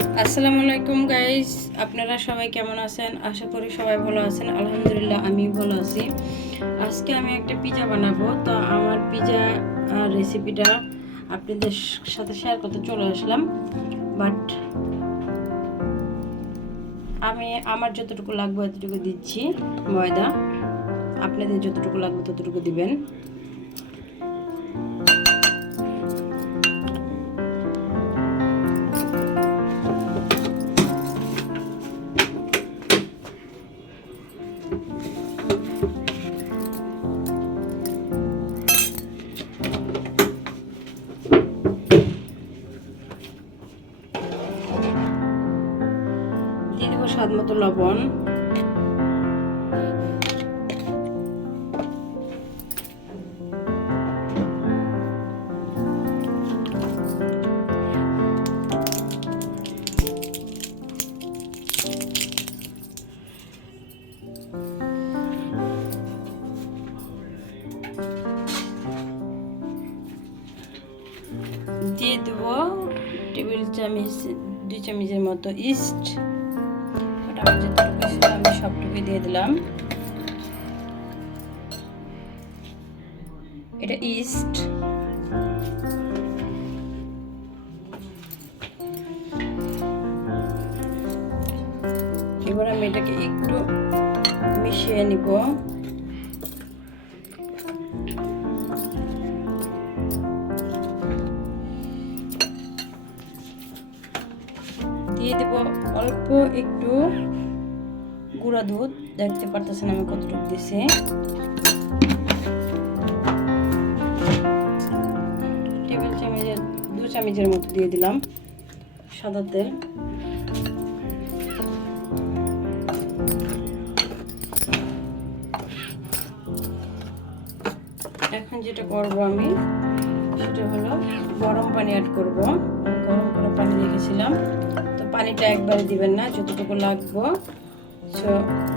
আসসালামু আলাইকুম গাইস, আপনারা সবাই কেমন আছেন? আশা করি সবাই ভালো আছেন। আলহামদুলিল্লাহ আমি ভালো আছি। আজকে আমি একটা পিজা বানাবো। তো আমার পিজা রেসিপিটা আপনাদের সাথে শেয়ার করতে চলে আসলাম। বাট আমি আমার যতটুকু লাগবে ততটুকু দিচ্ছি ময়দা। আপনাদের যতটুকু লাগবে ততটুকু দিবেন। দিয়ে দেবো স্বাদ মতো লবণ, দিয়ে দেবো টেবিল চামচ 2 চামচের মতো ইস্ট। ওটা আমার যতটুকু ছিল আমি সবটুকু দিয়ে দিলাম। এটা ইস্ট। এবার আমি এটাকে একটু মিশিয়ে নিব। দিয়ে দেব অল্প একটু গুঁড়া দুধ। দেখতে পারতেছেন আমি কতটুকু দিছি। টেবিল চামচের 2 চামচের মতো দিয়ে দিলাম সাদা তেল। এখন যেটা করব আমি সেটা হলো গরম পানি অ্যাড করব। গরম করে পানি রেখেছিলাম। তো পানিটা একবারে দিবেন না, যতটুকু লাগবে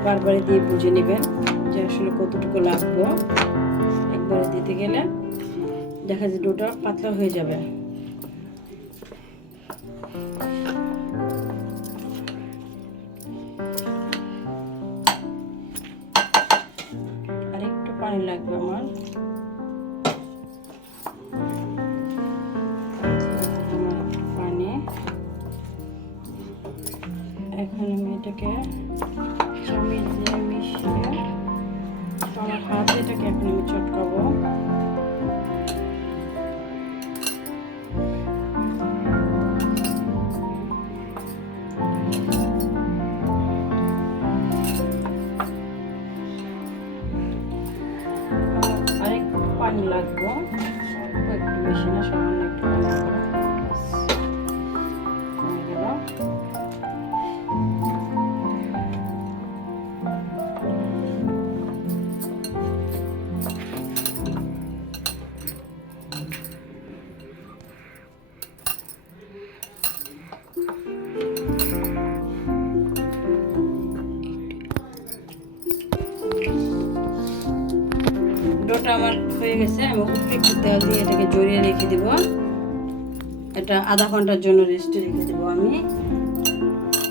বারবার দিয়ে বুঝে নেবেন যে আসলে কতটুকু লাগবে। একবারে দিতে গেলে দেখা যায় ডোটা পাতলা হয়ে যাবে। আর একটু পানি লাগবে আমার। পানি এখন আমি এটাকে চামচ দিয়ে মিশিয়ে আমার হাতে এটাকে এখন আমি চটকাবো। আরেকটু পানি লাগবে, একটু বেশি না, সামান্য একটু পানি লাগবে। ডোটা আমার হয়ে গেছে। আমি উপরে একটু তেল দিয়ে এটাকে জড়িয়ে রেখে দিব। এটা আধা ঘন্টার জন্য রেস্টে রেখে দেবো আমি।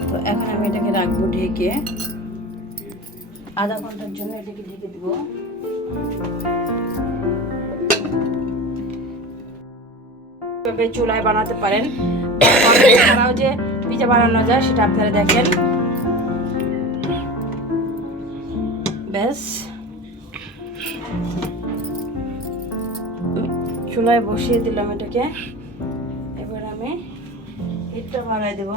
তো এখন আমি এটাকে রাখবো ঢেকে। আধা ঘন্টার জন্য এটাকে ঢেকে দেবো। এভাবে চুলায় বানাতে পারেন, ছাড়াও যে পিজা বানানো যায় সেটা আপনারা দেখেন। ব্যাস, চুলায় বসিয়ে দিলাম এটাকে। এবার আমি হিটটা বাড়াই দেব।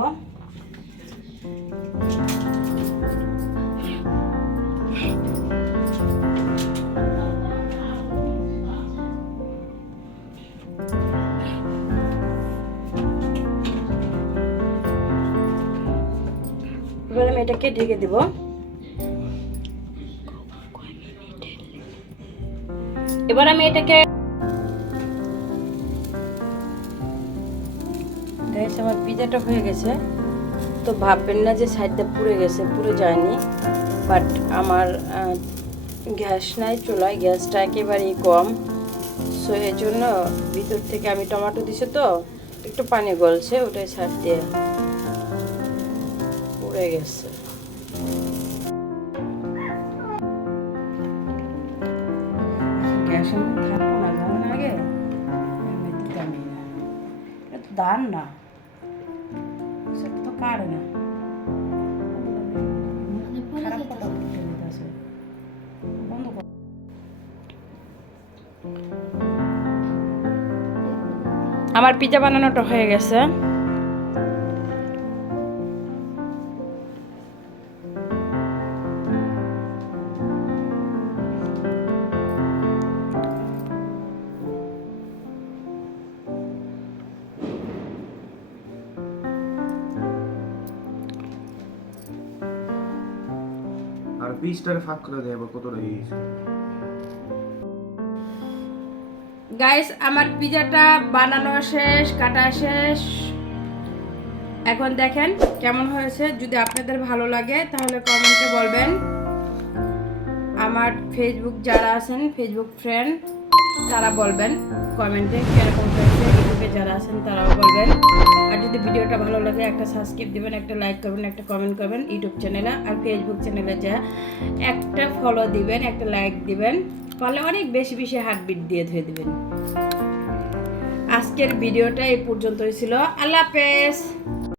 এবার আমি এটাকে ঢেকে দেব। এবার আমি এটাকে আমার পিজাটা হয়ে গেছে। তো ভাববেন না যে সাইডটা পুড়ে গেছে, পুড়ে যায়নি। বাট আমার গ্যাস নাই চুলায়, গ্যাসটা একেবারেই কম। সো এর জন্য ভিতর থেকে আমি টমেটো দিছি তো একটু পানি গলছে, ওটাই ছাড় দিয়ে পুড়ে গেছে। গ্যাসের মধ্যে থাকবো না, জানেন আগে দিতামই না, এটা তো দান না, সেটা তো কাটে না, খারাপ কথা বলতে আছে। বন্ধ কর। আমার পিজা বানানোটা হয়ে গেছে। আর পিসটারে ফাঁক করে দেব কত রইছে। গাইস, আমার পিজাটা বানানো শেষ, কাটা শেষ। এখন দেখেন কেমন হয়েছে। যদি আপনাদের ভালো লাগে তাহলে কমেন্টে বলবেন। আমার ফেসবুক যারা আছেন, ফেসবুক ফ্রেন্ড, তারা বলবেন কমেন্টে কিরকম হয়েছে। ইউটিউবে যারা আছেন তারাও বলবেন। আর যদি ভিডিওটা ভালো লাগে একটা সাবস্ক্রাইব দিবেন, একটা লাইক করবেন, একটা কমেন্ট করবেন ইউটিউব চ্যানেলে। আর ফেসবুক চ্যানেলে যা একটা ফলো দিবেন, একটা লাইক দিবেন, পারলে অনেক বেশি বেশি হার্টবিট দিয়ে ধুয়ে দিবেন। আজকের ভিডিওটা এই পর্যন্তই ছিল। আল্লাহ হাফেজ।